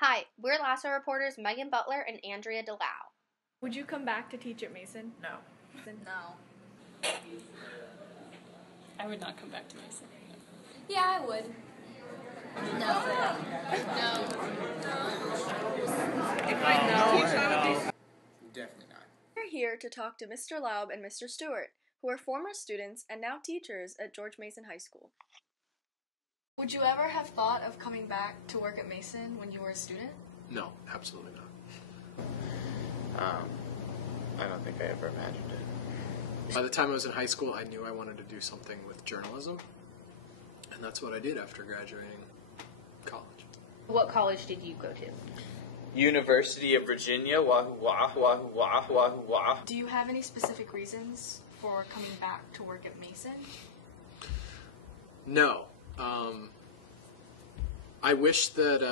Hi, we're Lasso reporters Megan Butler and Andrea Dilao. Would you come back to teach at Mason? No. No. I would not come back to Mason. Yeah, I would. No. Definitely not. We're here to talk to Mr. Laub and Mr. Stewart, who are former students and now teachers at George Mason High School. Would you ever have thought of coming back to work at Mason when you were a student? No, absolutely not. I don't think I ever imagined it. By the time I was in high school, I knew I wanted to do something with journalism, and that's what I did after graduating college. What college did you go to? University of Virginia, wahoo wah, wahoo wah, wahoo wah. Do you have any specific reasons for coming back to work at Mason? No. I wish that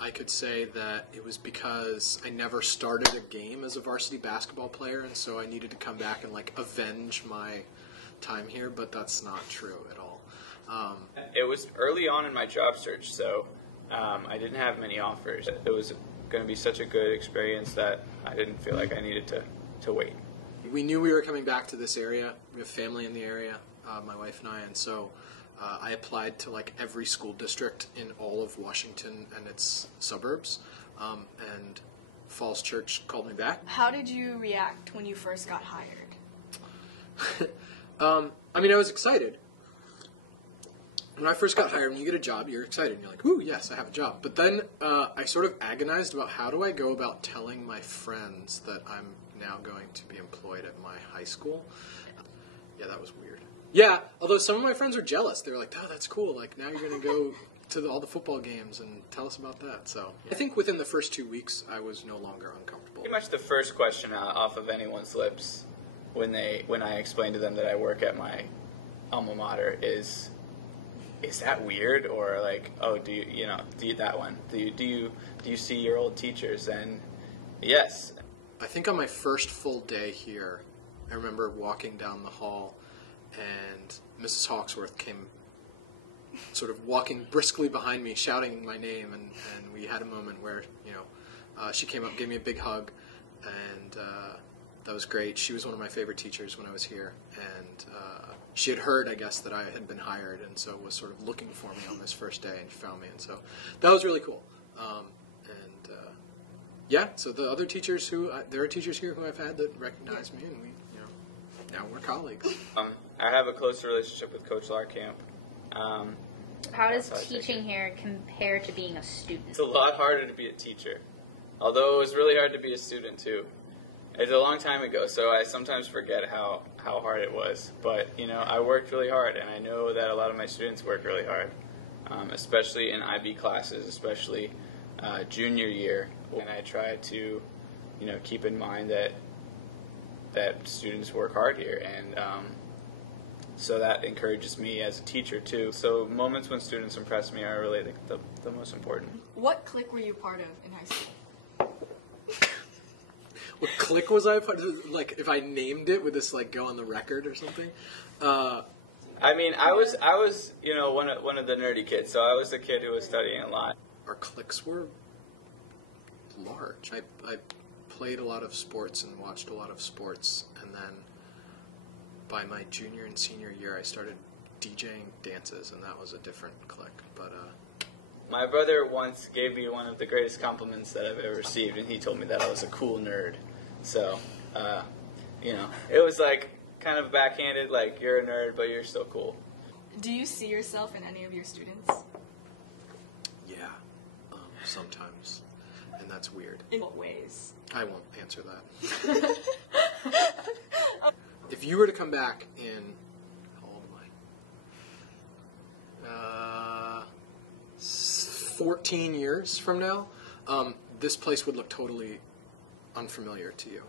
I could say that it was because I never started a game as a varsity basketball player, and so I needed to come back and avenge my time here, but that's not true at all. It was early on in my job search, so I didn't have many offers. It was going to be such a good experience that I didn't feel like I needed to wait. We knew we were coming back to this area. We have family in the area, my wife and I, and so I applied to every school district in all of Washington and its suburbs, and Falls Church called me back. How did you react when you first got hired? I was excited. When I first got hired, when you get a job, you're excited. You're like, ooh, yes, I have a job. But then I sort of agonized about how do I go about telling my friends that I'm now going to be employed at my high school. Yeah, that was weird. Yeah, although some of my friends were jealous. They were like, oh, that's cool. Now you're going to go to all the football games and tell us about that. So I think within the first 2 weeks, I was no longer uncomfortable. Pretty much the first question off of anyone's lips when I explain to them that I work at my alma mater is that weird? Or oh, do you that one? Do you see your old teachers? And yes. I think on my first full day here, I remember walking down the hall, and Mrs. Hawksworth came sort of walking briskly behind me, shouting my name, and we had a moment where, she came up, gave me a big hug, and that was great. She was one of my favorite teachers when I was here, and she had heard, I guess, that I had been hired, and so was sort of looking for me on this first day, and she found me, and so that was really cool. So the other teachers there are teachers here who I've had that recognize me, and now we're colleagues. I have a close relationship with Coach Larkamp. How does teaching here compare to being a student? It's a lot harder to be a teacher, although it was really hard to be a student too. It's a long time ago, so I sometimes forget how hard it was. But, I worked really hard, and I know that a lot of my students work really hard, especially in IB classes, especially junior year. And I try to, keep in mind that students work hard here, and so that encourages me as a teacher too. So moments when students impress me are really the most important. What clique were you part of in high school? What clique was I part of? If I named it, would this go on the record or something? I was one of the nerdy kids, so I was the kid who was studying a lot. Our cliques were large. I played a lot of sports and watched a lot of sports, and then by my junior and senior year, I started DJing dances, and that was a different clique. But my brother once gave me one of the greatest compliments that I've ever received, and he told me that I was a cool nerd. So, it was kind of backhanded, you're a nerd, but you're still cool. Do you see yourself in any of your students? Yeah, sometimes, and that's weird. In what ways? I won't answer that. If you were to come back in, how old am I? 14 years from now, this place would look totally unfamiliar to you.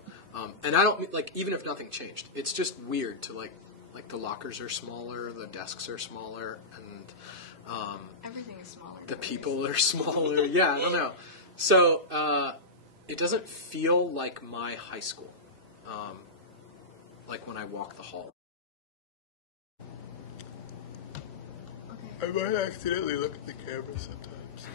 And I don't, even if nothing changed, it's just weird to, the lockers are smaller, the desks are smaller, and everything is smaller. The people are smaller. Yeah, I don't know. So, it doesn't feel like my high school. When I walk the hall. Okay. I might accidentally look at the camera sometimes.